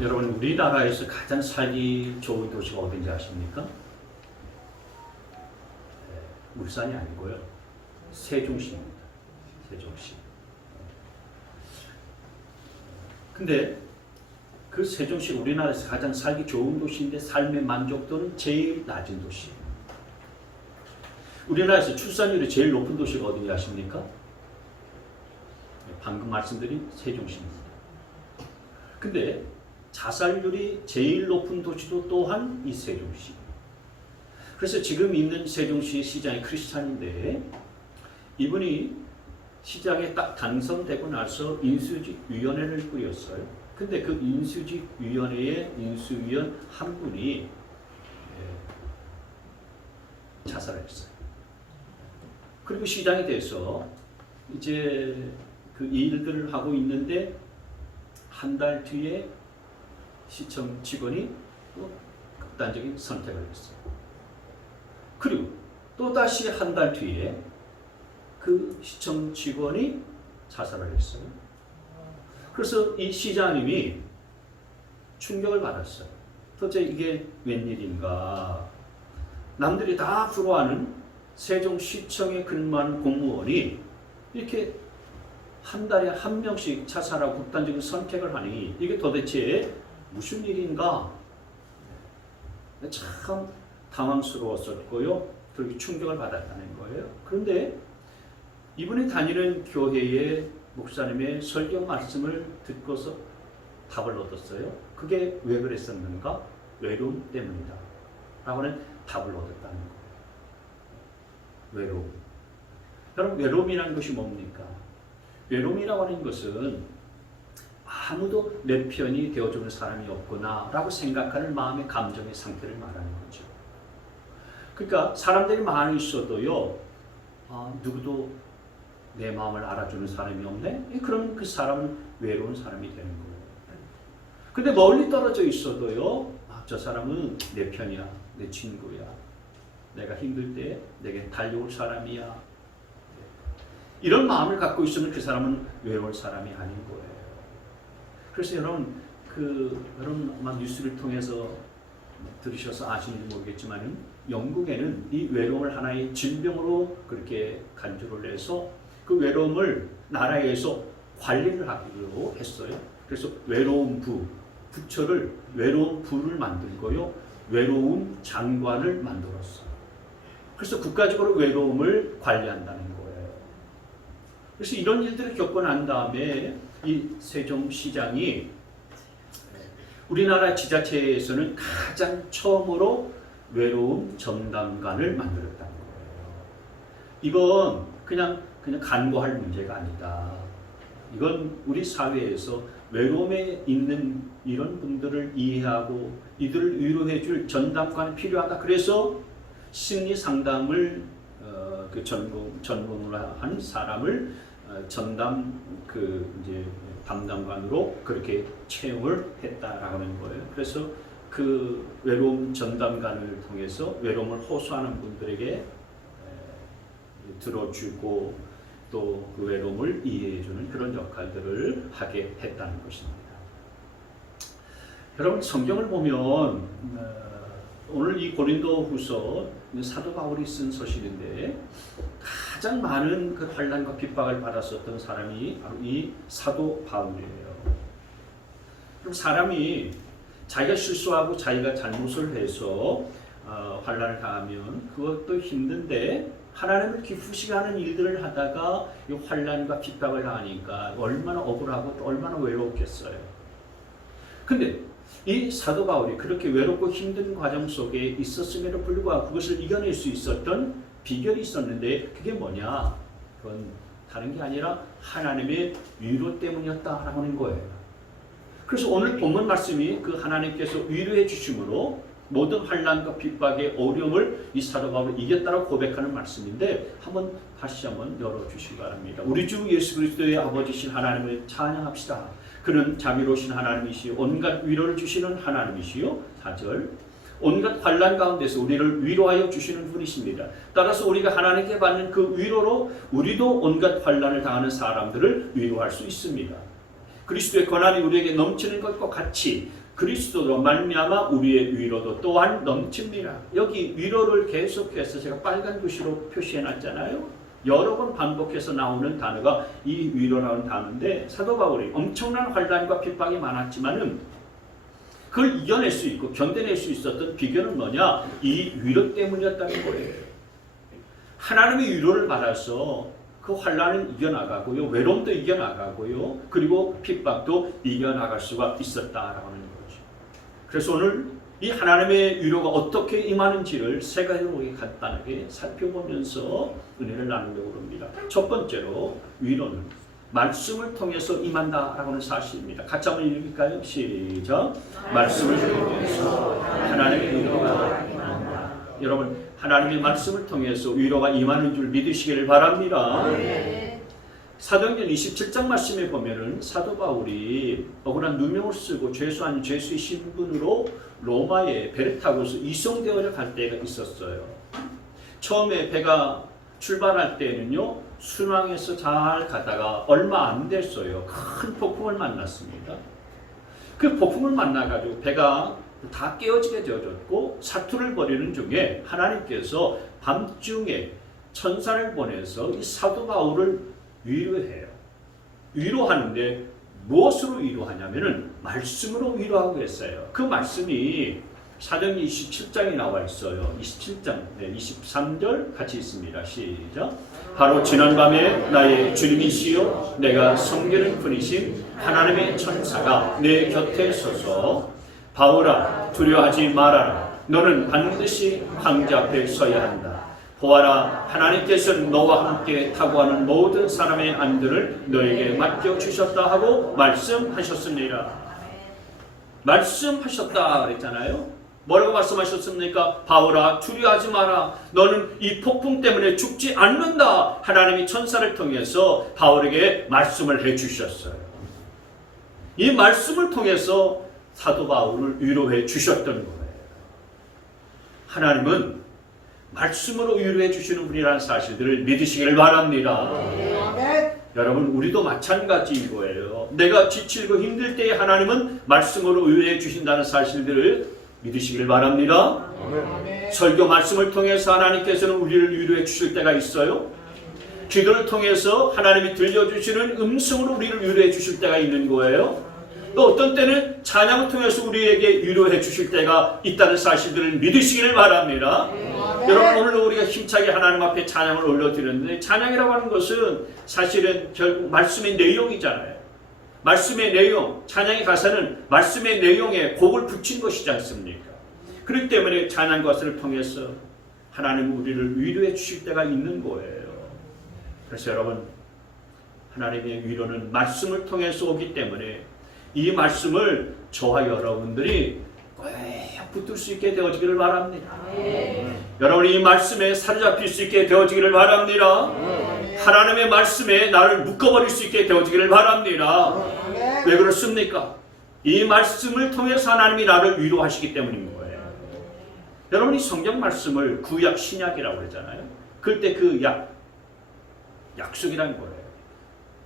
여러분, 우리나라에서 가장 살기 좋은 도시가 어딘지 아십니까? 울산이 아니고요. 세종시입니다. 세종시. 근데 그 세종시 우리나라에서 가장 살기 좋은 도시인데 삶의 만족도는 제일 낮은 도시. 우리나라에서 출산율이 제일 높은 도시가 어딘지 아십니까? 방금 말씀드린 세종시입니다. 근데 자살률이 제일 높은 도시도 또한 이 세종시. 그래서 지금 있는 세종시 시장이 크리스찬인데 이분이 시장에 딱 당선되고 나서 인수직위원회를 꾸렸어요. 근데 그 인수직위원회의 인수위원 한 분이 자살했어요. 그리고 시장이 돼서 이제 그 일들을 하고 있는데 한 달 뒤에 시청 직원이 또 극단적인 선택을 했어요. 그리고 또 다시 한 달 뒤에 그 시청 직원이 자살을 했어요. 그래서 이 시장님이 충격을 받았어요. 도대체 이게 웬일인가? 남들이 다 부러워하는 세종시청에 근무하는 공무원이 이렇게 한 달에 한 명씩 자살하고 극단적인 선택을 하니 이게 도대체 무슨 일인가? 참 당황스러웠었고요. 그렇게 충격을 받았다는 거예요. 그런데 이분이 다니는 교회의 목사님의 설교 말씀을 듣고서 답을 얻었어요. 그게 왜 그랬었는가? 외로움 때문이다. 라고는 답을 얻었다는 거예요. 외로움. 여러분, 외로움이라는 것이 뭡니까? 외로움이라고 하는 것은 아무도 내 편이 되어주는 사람이 없구나 라고 생각하는 마음의 감정의 상태를 말하는 거죠. 그러니까 사람들이 많이 있어도요, 누구도 내 마음을 알아주는 사람이 없네? 그러면 그 사람은 외로운 사람이 되는 거예요. 근데 멀리 떨어져 있어도요, 저 사람은 내 편이야, 내 친구야, 내가 힘들 때 내게 달려올 사람이야. 이런 마음을 갖고 있으면 그 사람은 외로울 사람이 아닌 거예요. 그래서 여러분, 여러분 아마 뉴스를 통해서 들으셔서 아시는지 모르겠지만 영국에는 이 외로움을 하나의 질병으로 그렇게 간주를 해서 그 외로움을 나라에서 관리를 하기로 했어요. 그래서 외로움 부처를 외로움 부를 만들고요. 외로움 장관을 만들었어요. 그래서 국가적으로 외로움을 관리한다는 거예요. 그래서 이런 일들을 겪고 난 다음에 이 세종시장이 우리나라 지자체에서는 가장 처음으로 외로움 전담관을 만들었다는 거예요. 이건 그냥 간과할 문제가 아니다. 이건 우리 사회에서 외로움에 있는 이런 분들을 이해하고 이들을 위로해 줄 전담관이 필요하다. 그래서 심리 상담을 전공을 한 사람을 전담 이제 담당관으로 그렇게 채용을 했다라고 하는 거예요. 그래서 그 외로움 전담관을 통해서 외로움을 호소하는 분들에게 들어주고 또 그 외로움을 이해해주는 그런 역할들을 하게 했다는 것입니다. 여러분, 성경을 보면 오늘 이 고린도후서 사도 바울이 쓴 서신인데 가장 많은 그 환난과 핍박을 받았었던 사람이 바로 이 사도 바울이에요. 그럼 사람이 자기가 실수하고 자기가 잘못을 해서 환난을 당하면 그것도 힘든데 하나님을 기쁘시게 일들을 하다가 이 환난과 핍박을 당하니까 얼마나 억울하고 또 얼마나 외롭겠어요. 근데 이 사도 바울이 그렇게 외롭고 힘든 과정 속에 있었음에도 불구하고 그것을 이겨낼 수 있었던 비결이 있었는데 그게 뭐냐? 그건 다른 게 아니라 하나님의 위로 때문이었다라고 하는 거예요. 그래서 오늘 본문 말씀이 그 하나님께서 위로해 주심으로 모든 환난과 핍박의 어려움을 이 사도 바울이 이겼다고 고백하는 말씀인데 다시 한번 열어주시기 바랍니다. 우리 주 예수 그리스도의 아버지신 하나님을 찬양합시다. 그는 자비로우신 하나님이시요 온갖 위로를 주시는 하나님이시요 4절 온갖 환난 가운데서 우리를 위로하여 주시는 분이십니다. 따라서 우리가 하나님께 받는 그 위로로 우리도 온갖 환난을 당하는 사람들을 위로할 수 있습니다. 그리스도의 권한이 우리에게 넘치는 것과 같이 그리스도로 말미암아 우리의 위로도 또한 넘칩니다. 여기 위로를 계속해서 제가 빨간 글씨로 표시해 놨잖아요. 여러 번 반복해서 나오는 단어가 이 위로라는 단어인데 사도 바울이 엄청난 환난과 핍박이 많았지만은 그걸 이겨낼 수 있고 견뎌낼 수 있었던 비결은 뭐냐? 이 위로 때문이었다는 거예요. 하나님의 위로를 받아서 그 환난을 이겨나가고요. 외로움도 이겨나가고요. 그리고 핍박도 이겨나갈 수가 있었다라고 하는 거죠. 그래서 오늘 이 하나님의 위로가 어떻게 임하는지를 세 가지로 간단하게 살펴보면서 은혜를 나누려고 합니다. 첫 번째로 위로는 말씀을 통해서 임한다라고 하는 사실입니다. 같이 한번 읽을까요? 시작. 말씀을 통해서 하나님의 위로가 임한다. 여러분 하나님의 말씀을 통해서 위로가 임하는 줄 믿으시기를 바랍니다. 사도행전 27장 말씀에 보면은 사도 바울이 억울한 누명을 쓰고 죄수한 죄수의 신분으로 로마에 배를 타고서 이송되어져 갈 때가 있었어요. 처음에 배가 출발할 때는요 순항에서 잘 가다가 얼마 안 됐어요. 큰 폭풍을 만났습니다. 그 폭풍을 만나가지고 배가 다 깨어지게 되어졌고 사투를 벌이는 중에 하나님께서 밤중에 천사를 보내서 이 사도 바울을 위로해요. 위로하는데 무엇으로 위로하냐면은 말씀으로 위로하고 있어요. 그 말씀이 사도행전 27장에 나와 있어요. 27장 23절 같이 있습니다. 시작. 바로 지난밤에 나의 주님이시여 내가 섬기는 분이신 하나님의 천사가 내 곁에 서서 바울아 두려워하지 말아라. 너는 반드시 황제 앞에 서야 한다. 보아라 하나님께서는 너와 함께 타고하는 모든 사람의 안들을 너에게 맡겨주셨다 하고 말씀하셨습니다. 말씀하셨다 그랬잖아요. 뭐라고 말씀하셨습니까? 바울아 두려워하지 마라. 너는 이 폭풍 때문에 죽지 않는다. 하나님이 천사를 통해서 바울에게 말씀을 해주셨어요. 이 말씀을 통해서 사도 바울을 위로해 주셨던 거예요. 하나님은 말씀으로 위로해 주시는 분이라는 사실들을 믿으시기를 바랍니다. 여러분 우리도 마찬가지인 거예요. 내가 지치고 힘들 때에 하나님은 말씀으로 위로해 주신다는 사실들을 믿으시기를 바랍니다. 설교 말씀을 통해서 하나님께서는 우리를 위로해 주실 때가 있어요. 기도를 통해서 하나님이 들려주시는 음성으로 우리를 위로해 주실 때가 있는 거예요. 또 어떤 때는 찬양을 통해서 우리에게 위로해 주실 때가 있다는 사실들을 믿으시기를 바랍니다. 여러분 오늘 우리가 힘차게 하나님 앞에 찬양을 올려드렸는데 찬양이라고 하는 것은 사실은 결국 말씀의 내용이잖아요. 말씀의 내용, 찬양의 가사는 말씀의 내용에 곡을 붙인 것이지 않습니까? 그렇기 때문에 찬양 가사를 통해서 하나님 우리를 위로해 주실 때가 있는 거예요. 그래서 여러분 하나님의 위로는 말씀을 통해서 오기 때문에 이 말씀을 저와 여러분들이 꼭 붙들 수 있게 되어지기를 바랍니다. 여러분이 이 말씀에 사로잡힐 수 있게 되어지기를 바랍니다. 하나님의 말씀에 나를 묶어버릴 수 있게 되어지기를 바랍니다. 왜 그렇습니까? 이 말씀을 통해서 하나님이 나를 위로하시기 때문인 거예요. 여러분이 성경 말씀을 구약 신약이라고 그러잖아요. 그럴 때 그 약속이라는 거예요.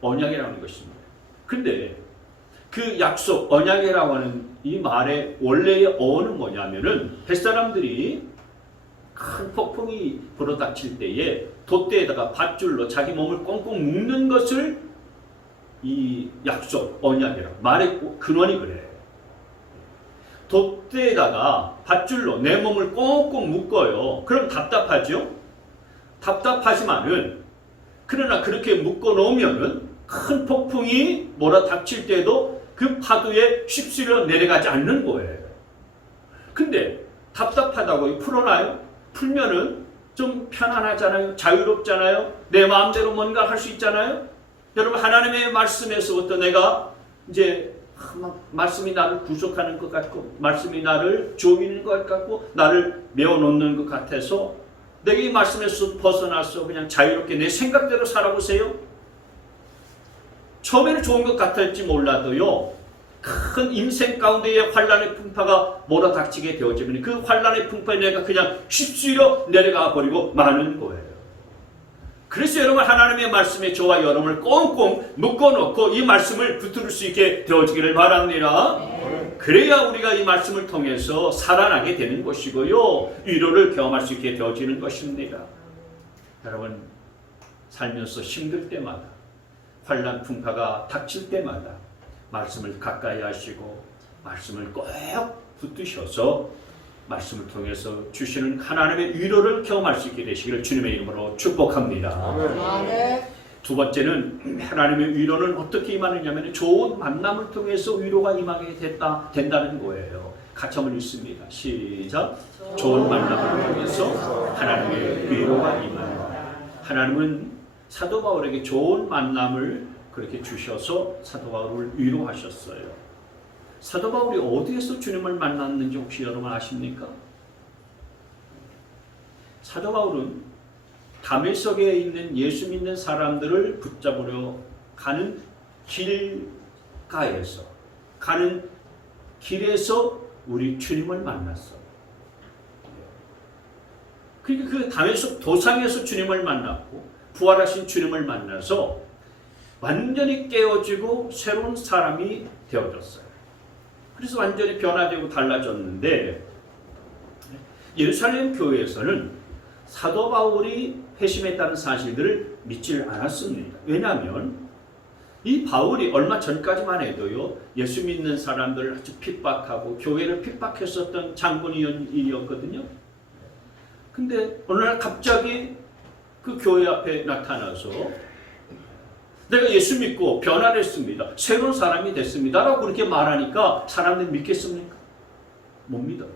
언약이라는 것입니다. 근데 그 약속, 언약이라고 하는 이 말의 원래의 어는 뭐냐면은 뱃사람들이 큰 폭풍이 불어닥칠 때에 돛대에다가 밧줄로 자기 몸을 꽁꽁 묶는 것을 이 약속, 언약이라고 말의 근원이 그래요. 돛대에다가 밧줄로 내 몸을 꽁꽁 묶어요. 그럼 답답하죠? 답답하지만은 그러나 그렇게 묶어 놓으면은 큰 폭풍이 몰아닥칠 때도 그 파도에 쉽수려 내려가지 않는 거예요. 근데 답답하다고 풀어놔요? 풀면은 좀 편안하잖아요. 자유롭잖아요. 내 마음대로 뭔가 할 수 있잖아요. 여러분 하나님의 말씀에서부터 내가 이제 말씀이 나를 구속하는 것 같고 말씀이 나를 조이는 것 같고 나를 메워놓는 것 같아서 내가 이 말씀에서 벗어나서 그냥 자유롭게 내 생각대로 살아보세요. 처음에는 좋은 것 같을지 몰라도요. 큰 인생 가운데의 환란의 풍파가 몰아닥치게 되어지면 그 환란의 풍파에 내가 그냥 쉽수려 내려가 버리고 마는 거예요. 그래서 여러분 하나님의 말씀에 저와 여러분을 꽁꽁 묶어놓고 이 말씀을 붙들 수 있게 되어지기를 바랍니다. 그래야 우리가 이 말씀을 통해서 살아나게 되는 것이고요. 위로를 경험할 수 있게 되어지는 것입니다. 여러분 살면서 힘들 때마다 환난 풍파가 닥칠 때마다 말씀을 가까이 하시고 말씀을 꼭 붙드셔서 말씀을 통해서 주시는 하나님의 위로를 경험할 수 있게 되시기를 주님의 이름으로 축복합니다. 아멘. 두 번째는 하나님의 위로는 어떻게 임하느냐면 좋은 만남을 통해서 위로가 임하게 된다는 거예요. 같이 한번 읽습니다. 시작. 좋은 만남을 통해서 하나님의 위로가 임한다. 하나님은 사도 바울에게 좋은 만남을 그렇게 주셔서 사도 바울을 위로하셨어요. 사도 바울이 어디에서 주님을 만났는지 혹시 여러분 아십니까? 사도 바울은 다메섹에 있는 예수 믿는 사람들을 붙잡으려 가는 길가에서 가는 길에서 우리 주님을 만났어요. 그러니까 그 다메섹 도상에서 주님을 만났고 부활하신 주님을 만나서 완전히 깨어지고 새로운 사람이 되어졌어요. 그래서 완전히 변화되고 달라졌는데 예루살렘 교회에서는 사도 바울이 회심했다는 사실들을 믿지를 않았습니다. 왜냐하면 이 바울이 얼마 전까지만 해도요 예수 믿는 사람들을 아주 핍박하고 교회를 핍박했었던 장군이었거든요. 근데 어느 날 갑자기 그 교회 앞에 나타나서 내가 예수 믿고 변화됐습니다. 새로운 사람이 됐습니다. 라고 그렇게 말하니까 사람들이 믿겠습니까? 못 믿어요.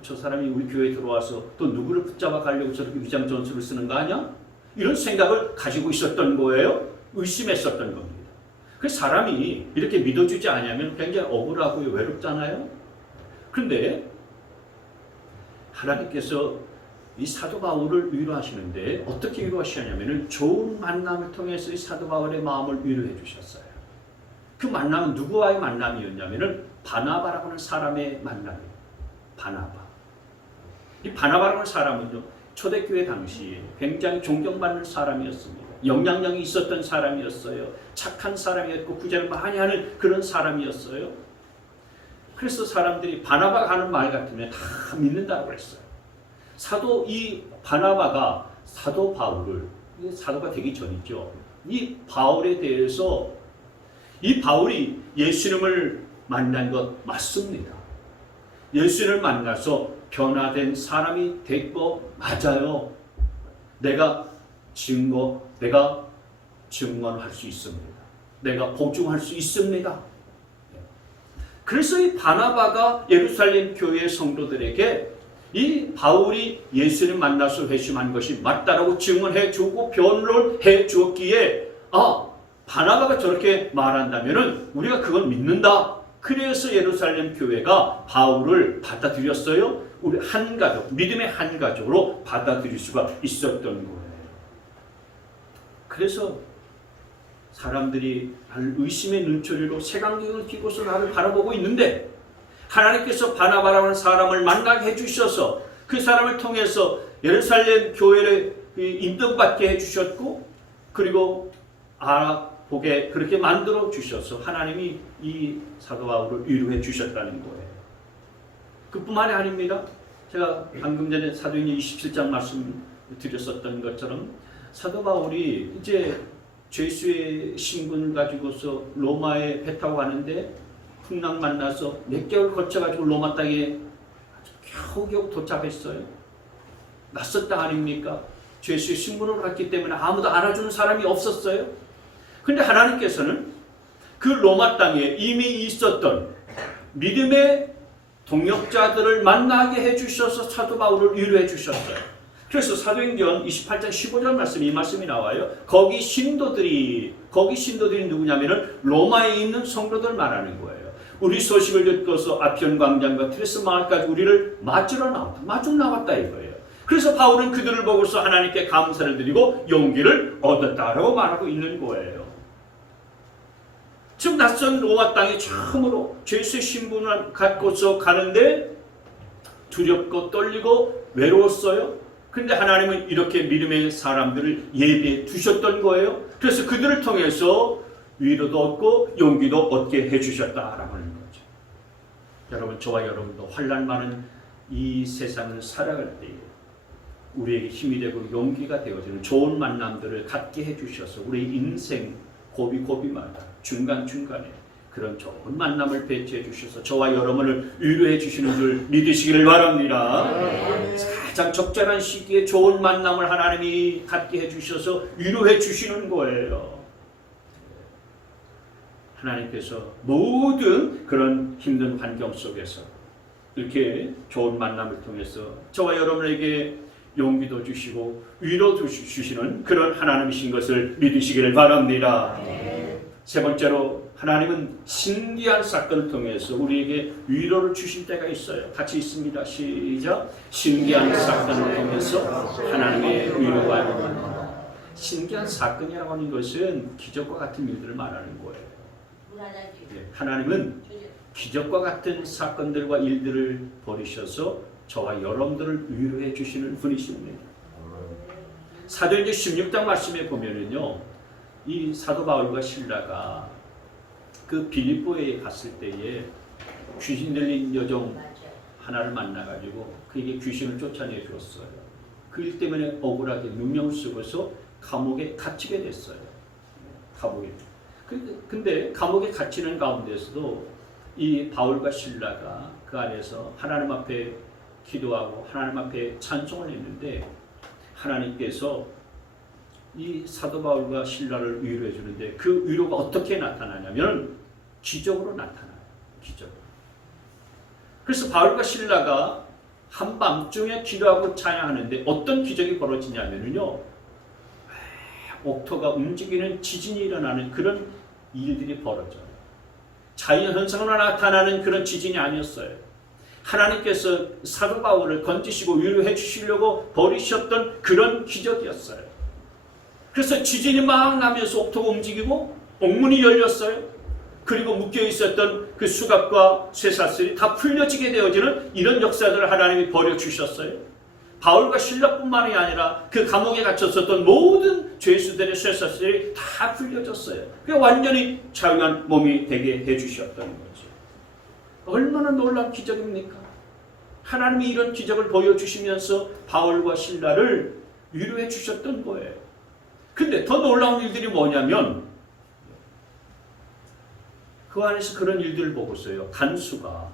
저 사람이 우리 교회에 들어와서 또 누구를 붙잡아 가려고 저렇게 위장 전술을 쓰는 거 아니야? 이런 생각을 가지고 있었던 거예요. 의심했었던 겁니다. 그래서 사람이 이렇게 믿어주지 않으면 굉장히 억울하고요. 외롭잖아요. 그런데 하나님께서 이 사도 바울을 위로하시는데 어떻게 위로하시냐면 좋은 만남을 통해서 이 사도 바울의 마음을 위로해 주셨어요. 그 만남은 누구와의 만남이었냐면 바나바라고 하는 사람의 만남이에요. 바나바. 이 바나바라고 하는 사람은요 초대교회 당시에 굉장히 존경받는 사람이었습니다. 영향력이 있었던 사람이었어요. 착한 사람이었고 구제를 많이 하는 그런 사람이었어요. 그래서 사람들이 바나바가 하는 말 같으면 다 믿는다고 그랬어요. 이 바나바가 사도 바울을, 사도가 되기 전이죠. 이 바울에 대해서 이 바울이 예수님을 만난 것 맞습니다. 예수님을 만나서 변화된 사람이 됐고 맞아요. 내가 증언할 수 있습니다. 내가 보증할 수 있습니다. 그래서 이 바나바가 예루살렘 교회 성도들에게 이 바울이 예수님 만나서 회심한 것이 맞다라고 증언해 주고 변론해 주었기에 바나바가 저렇게 말한다면 우리가 그걸 믿는다. 그래서 예루살렘 교회가 바울을 받아들였어요. 우리 한 가족, 믿음의 한 가족으로 받아들일 수가 있었던 거예요. 그래서 사람들이 나를 의심의 눈초리로 색안경을 끼고서 나를 바라보고 있는데 하나님께서 바나바라고 하는 사람을 만나게 해주셔서 그 사람을 통해서 예루살렘 교회를 인정받게 해주셨고 그리고 알아보게 그렇게 만들어 주셔서 하나님이 이 사도 바울을 위로해 주셨다는 거예요. 그뿐만이 아닙니다. 제가 방금 전에 사도행전 27장 말씀 드렸었던 것처럼 사도 바울이 이제 죄수의 신분을 가지고서 로마에 배 타고 가는데 풍랑 만나서 몇 개월 거쳐가지고 로마 땅에 겨우겨우 도착했어요. 낯선 땅 아닙니까? 죄수의 신분을 갖기 때문에 아무도 알아주는 사람이 없었어요. 그런데 하나님께서는 그 로마 땅에 이미 있었던 믿음의 동역자들을 만나게 해주셔서 사도 바울을 위로해 주셨어요. 그래서 사도행전 28장 15절 말씀이 이 말씀이 나와요. 거기 신도들이 누구냐면은 로마에 있는 성도들 말하는 거예요. 우리 소식을 듣고서 아피온 광장과 트레스 마을까지 우리를 마중 나왔다 이거예요. 그래서 바울은 그들을 보고서 하나님께 감사를 드리고 용기를 얻었다라고 말하고 있는 거예요. 지금 낯선 로마 땅에 처음으로 죄수의 신분을 갖고서 가는데 두렵고 떨리고 외로웠어요. 근데 하나님은 이렇게 믿음의 사람들을 예비해 두셨던 거예요. 그래서 그들을 통해서 위로도 얻고 용기도 얻게 해주셨다라고 하는 거죠. 여러분, 저와 여러분도 환난 많은 이 세상을 살아갈 때에 우리에게 힘이 되고 용기가 되어지는 좋은 만남들을 갖게 해주셔서 우리 인생 고비고비마다 중간중간에 그런 좋은 만남을 배치해 주셔서 저와 여러분을 위로해 주시는 줄 믿으시기를 바랍니다. 가장 적절한 시기에 좋은 만남을 하나님이 갖게 해주셔서 위로해 주시는 거예요. 하나님께서 모든 그런 힘든 환경 속에서 이렇게 좋은 만남을 통해서 저와 여러분에게 용기도 주시고 위로도 주시는 그런 하나님이신 것을 믿으시기를 바랍니다. 세 번째로 하나님은 신기한 사건을 통해서 우리에게 위로를 주실 때가 있어요. 같이 있습니다. 시작. 신기한 사건을 통해서 하나님의 위로가 임합니다. 신기한 사건이라고 하는 것은 기적과 같은 일들을 말하는 거예요. 하나님은 기적과 같은 사건들과 일들을 벌이셔서 저와 여러분들을 위로해 주시는 분이십니다. 사도행전 16장 말씀에 보면은요, 이 사도 바울과 실라가 그 빌립보에 갔을 때에 귀신 들린 여종 하나를 만나가지고 그에게 귀신을 쫓아내 주었어요. 그 일 때문에 억울하게 누명을 쓰고서 감옥에 갇히게 됐어요. 감옥에. 근데 감옥에 갇히는 가운데서도 이 바울과 실라가 그 안에서 하나님 앞에 기도하고 하나님 앞에 찬송을 했는데 하나님께서 이 사도 바울과 실라를 위로해 주는데 그 위로가 어떻게 나타나냐면 기적으로 나타나요. 기적. 그래서 바울과 실라가 한밤중에 기도하고 찬양하는데 어떤 기적이 벌어지냐면요, 옥토가 움직이는 지진이 일어나는 그런 일들이 벌어져요. 자연현상으로 나타나는 그런 지진이 아니었어요. 하나님께서 사도 바울을 건지시고 위로해 주시려고 벌이셨던 그런 기적이었어요. 그래서 지진이 막 나면서 옥토가 움직이고 옥문이 열렸어요. 그리고 묶여 있었던 그 수갑과 쇠사슬이 다 풀려지게 되어지는 이런 역사들을 하나님이 벌여주셨어요. 바울과 실라뿐만이 아니라 그 감옥에 갇혔었던 모든 죄수들의 쇠사슬이 다 풀려졌어요. 그게 완전히 자유한 몸이 되게 해주셨던 거죠. 얼마나 놀라운 기적입니까? 하나님이 이런 기적을 보여주시면서 바울과 실라를 위로해 주셨던 거예요. 근데 더 놀라운 일들이 뭐냐면 그 안에서 그런 일들을 보고서요, 간수가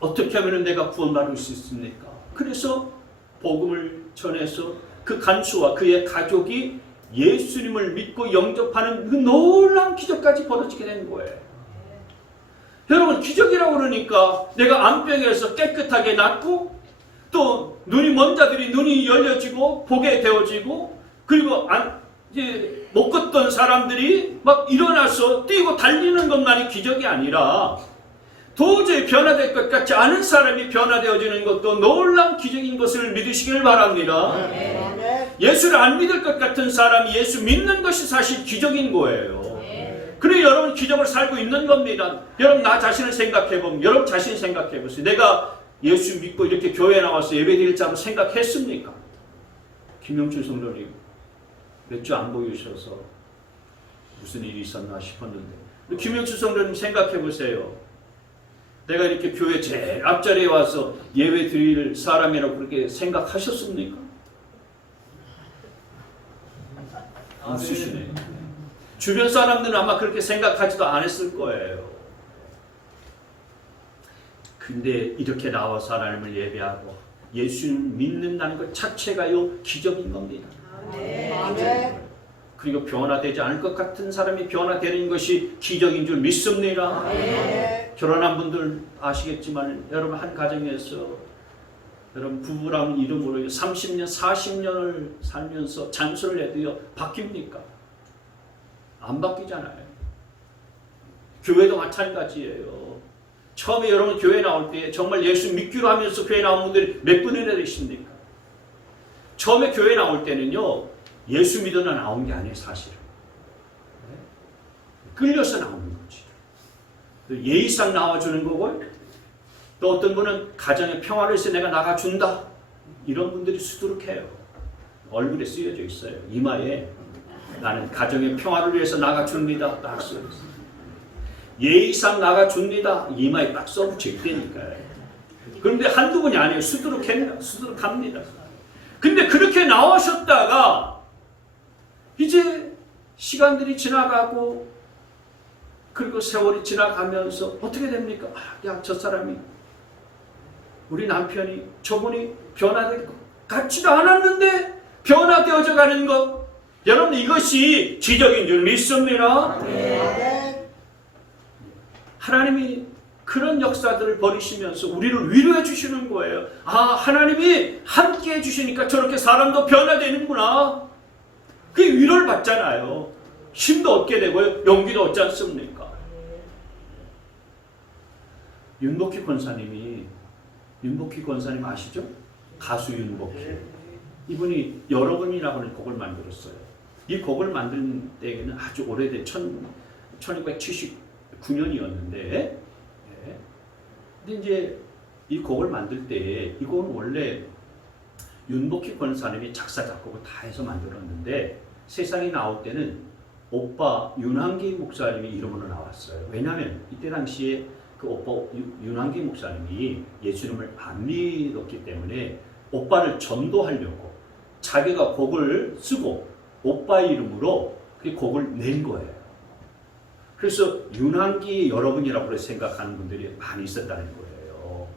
어떻게 하면 내가 구원받을 수 있습니까? 그래서 복음을 전해서 그 간수와 그의 가족이 예수님을 믿고 영접하는 그 놀라운 기적까지 벌어지게 된 거예요. 여러분, 기적이라고 그러니까 내가 암병에서 깨끗하게 낫고 또 눈이 먼 자들이 눈이 열려지고 보게 되어지고 그리고 이제 못 걷던 사람들이 막 일어나서 뛰고 달리는 것만이 기적이 아니라 도저히 변화될 것 같지 않은 사람이 변화되어지는 것도 놀라운 기적인 것을 믿으시길 바랍니다. 예수를 안 믿을 것 같은 사람이 예수 믿는 것이 사실 기적인 거예요. 그래 여러분 기적을 살고 있는 겁니다. 여러분 나 자신을 생각해보면 여러분 자신을 생각해보세요. 내가 예수 믿고 이렇게 교회에 나와서 예배드릴 자로 생각했습니까? 김용준 성도님 몇 주 안 보이셔서 무슨 일이 있었나 싶었는데 김용준 성도님 생각해보세요. 내가 이렇게 교회 제일 앞자리에 와서 예배 드릴 사람이라고 그렇게 생각하셨습니까? 웃으시네. 주변 사람들은 아마 그렇게 생각하지도 않았을 거예요. 근데 이렇게 나와서 하나님을 예배하고 예수를 믿는다는 것 자체가요 기적인 겁니다. 아멘. 그리고 변화되지 않을 것 같은 사람이 변화되는 것이 기적인 줄 믿습니다. 아멘. 결혼한 분들 아시겠지만 여러분 한 가정에서 여러분 부부라는 이름으로 30년, 40년을 살면서 잔소리를 해도요 바뀝니까? 안 바뀌잖아요. 교회도 마찬가지예요. 처음에 여러분 교회 나올 때 정말 예수 믿기로 하면서 교회 나온 분들이 몇 분이나 되십니까? 처음에 교회 나올 때는요 예수 믿어나 나온 게 아니에요 사실은. 끌려서 나오는 거지. 예의상 나와주는 거고 또 어떤 분은 가정의 평화를 위해서 내가 나가준다. 이런 분들이 수두룩해요. 얼굴에 쓰여져 있어요. 이마에 나는 가정의 평화를 위해서 나가줍니다. 딱 써있어요. 예의상 나가줍니다. 이마에 딱 써붙여 있다니까요. 그런데 한두 분이 아니에요. 수두룩합니다. 근데 그렇게 나오셨다가 이제 시간들이 지나가고 그리고 세월이 지나가면서 어떻게 됩니까? 야, 저 사람이 우리 남편이 저분이 변화될 것 같지도 않았는데 변화되어져 가는 것. 여러분 이것이 기적인 줄 믿습니다. 아멘. 하나님이 그런 역사들을 벌이시면서 우리를 위로해 주시는 거예요. 하나님이 함께 해 주시니까 저렇게 사람도 변화되는구나. 그게 위로를 받잖아요. 힘도 얻게 되고요. 용기도 얻지 않습니까? 윤복희 권사님 아시죠? 가수 윤복희. 이분이 여러분이라고 하는 곡을 만들었어요. 이 곡을 만든 때에는 아주 오래된 1979년이었는데 근데 이제 이 곡을 만들 때 이건 원래 윤복희 권사님이 작사 작곡을 다 해서 만들었는데 세상에 나올 때는 오빠 윤한기 목사님이 이름으로 나왔어요. 왜냐하면 이때 당시에 그 오빠 윤한기 목사님이 예수님을 안 믿었기 때문에 오빠를 전도하려고 자기가 곡을 쓰고 오빠 이름으로 그 곡을 낸 거예요. 그래서 윤한기 여러분이라고 생각하는 분들이 많이 있었다는 거예요.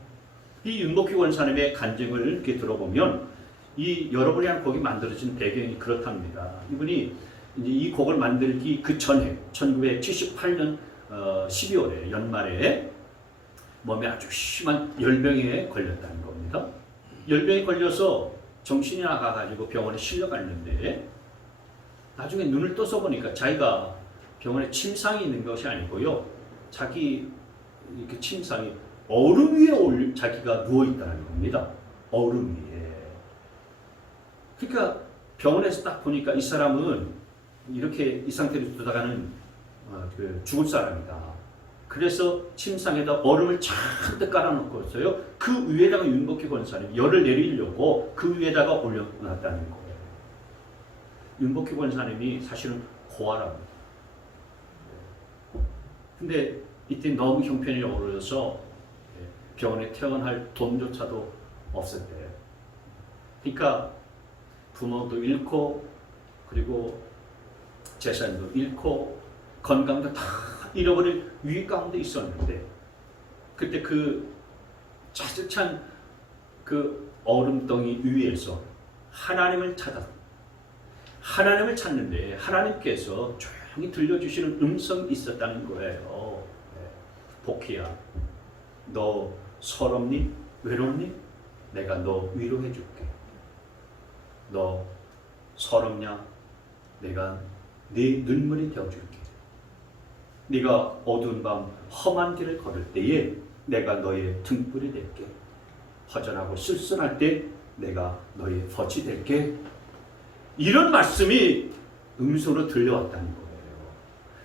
이 윤복희 권사님의 간증을 이렇게 들어보면 이 여러분이라는 곡이 만들어진 배경이 그렇답니다. 이분이 이제 이 곡을 만들기 그 전해 1978년 12월에 연말에 몸에 아주 심한 열병에 걸렸다는 겁니다. 열병에 걸려서 정신이 나가가지고 병원에 실려갔는데 나중에 눈을 떠서 보니까 자기가 병원에 침상이 있는 것이 아니고요. 자기 이렇게 침상이 얼음 위에 자기가 누워 있다는 겁니다. 얼음 위에. 그러니까 병원에서 딱 보니까 이 사람은 이렇게 이 상태로 두다가는 죽을 사람이다. 그래서 침상에다 얼음을 잔뜩 깔아놓고 있어요. 그 위에다가 윤복희 권사님 열을 내리려고 그 위에다가 올려놨다는 거예요. 윤복희 권사님이 사실은 고아랍니다. 근데 이때 너무 형편이 어려워서 병원에 퇴원할 돈조차도 없었대요. 그러니까 부모도 잃고 그리고 재산도 잃고 건강도 다 잃어버릴 위기 가운데 있었는데 그때 그 차디찬 그 얼음덩이 위에서 하나님을 찾는데 하나님께서 조용히 들려주시는 음성이 있었다는 거예요. 복희야, 너 서럽니? 외롭니? 내가 너 위로해 줄게. 너 서럽냐? 내가 네 눈물이 되어줄게. 네가 어두운 밤 험한 길을 걸을 때에 내가 너의 등불이 될게. 허전하고 쓸쓸할 때 내가 너의 덫이 될게. 이런 말씀이 음성으로 들려왔다는 거예요.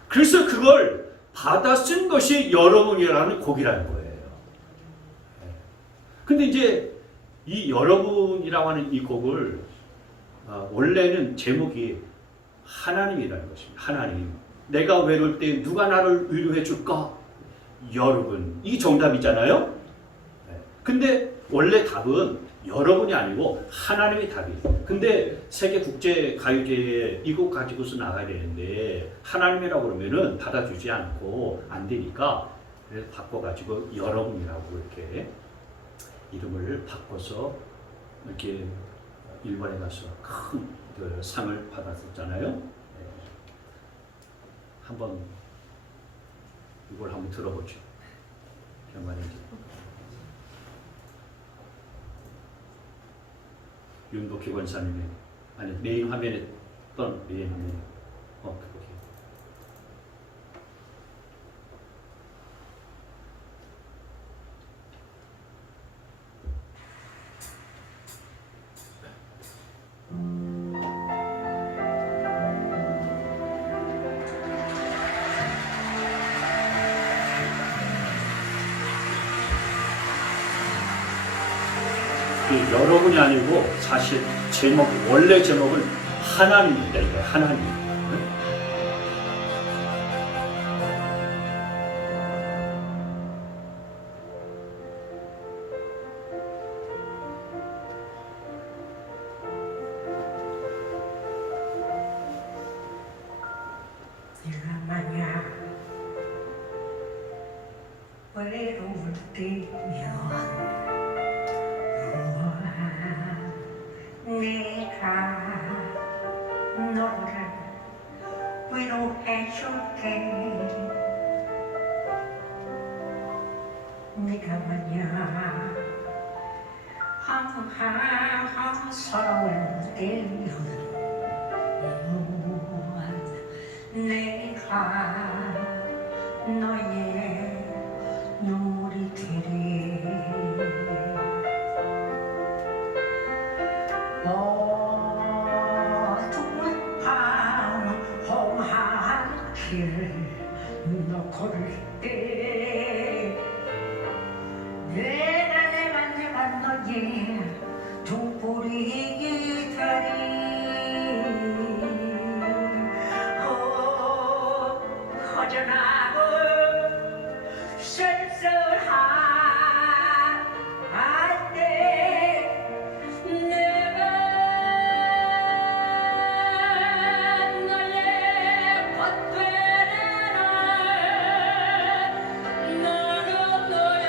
그래서 그걸 받아 쓴 것이 여러분이라는 곡이라는 거예요. 근데 이제 이 여러분이라고 하는 이 곡을 원래는 제목이 하나님이라는 것입니다. 하나님. 내가 외로울 때 누가 나를 위로해 줄까? 여러분. 이게 정답이잖아요. 근데 원래 답은 여러분이 아니고 하나님이 답이에요. 근데 세계 국제 가요제에 이 곡 가지고서 나가야 되는데 하나님이라고 그러면은 받아주지 않고 안 되니까 그래서 바꿔가지고 여러분이라고 이렇게 이름을 바꿔서 이렇게 일본에 가서 큰 그 상을 받았었잖아요. 한번 이걸 한번 들어보죠. 병만이지. 윤복희 권사님의 아니 메인 화면에 떤 메인 화면에 그렇게. 그 여러분이 아니고 사실 제목 원래 제목은 하나님입니다. 이게 하나님. 일어나냐 외로울 때면 내가 너를 위로해줄게. 네가 만약 항상 서러울 때면 내가 너의 눈물이 되리. 어두운 밤 험한 길 너 걸을 때 내가 너의 등불이 되리. 허전하고 쓸쓸할 때 내가 너의 벗되는 나는 너의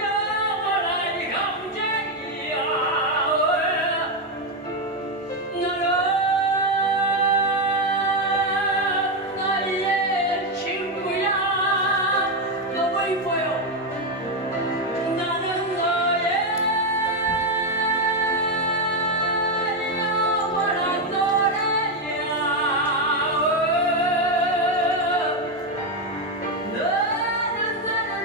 영원한 형제야. 나의 친구야. 너무 이뻐요. 나는 너의 영원한 노래야.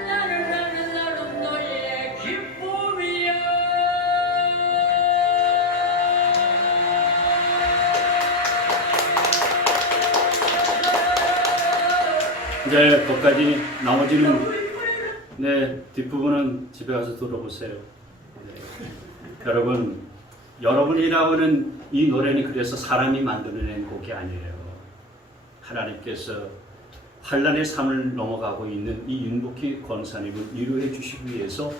나는 너의 기쁨이야. 이제 거기까지 나머지는 뒷부분은 집에 가서 들어보세요. 여러분이라고는 이 노래는 그래서 사람이 만들어낸 곡이 아니에요. 하나님께서 환난의 삶을 넘어가고 있는 이 윤복희 권사님을 위로해 주시기 위해서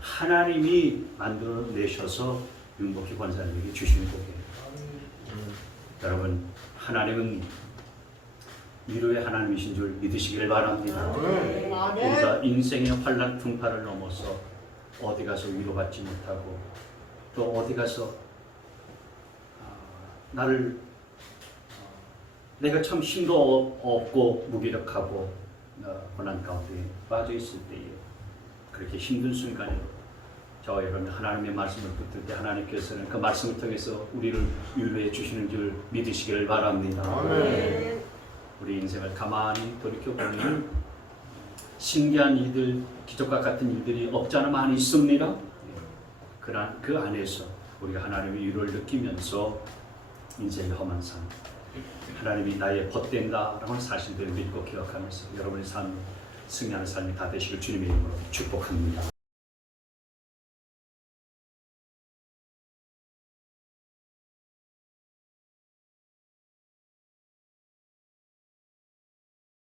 하나님이 만들어내셔서 윤복희 권사님에게 주신 곡이에요. 여러분, 하나님은 위로의 하나님이신 줄 믿으시길 바랍니다. 우리가 인생의 환난 풍파를 넘어서 어디 가서 위로받지 못하고 또 어디 가서 내가 참 힘도 없고 무기력하고 고난 가운데 빠져 있을 때에 그렇게 힘든 순간에 저와 여러분 하나님의 말씀을 붙들 때 하나님께서는 그 말씀을 통해서 우리를 위로해 주시는 줄 믿으시길 바랍니다. 우리 인생을 가만히 돌이켜보면 신기한 일들, 기적과 같은 일들이 없지 않아 많이 있습니다. 그러나 그 안에서 우리가 하나님의 위로를 느끼면서 인생의 험한 삶, 하나님이 나의 벗된다라는 사실들을 믿고 기억하면서 여러분의 삶, 승리하는 삶이 다 되시길 주님의 이름으로 축복합니다.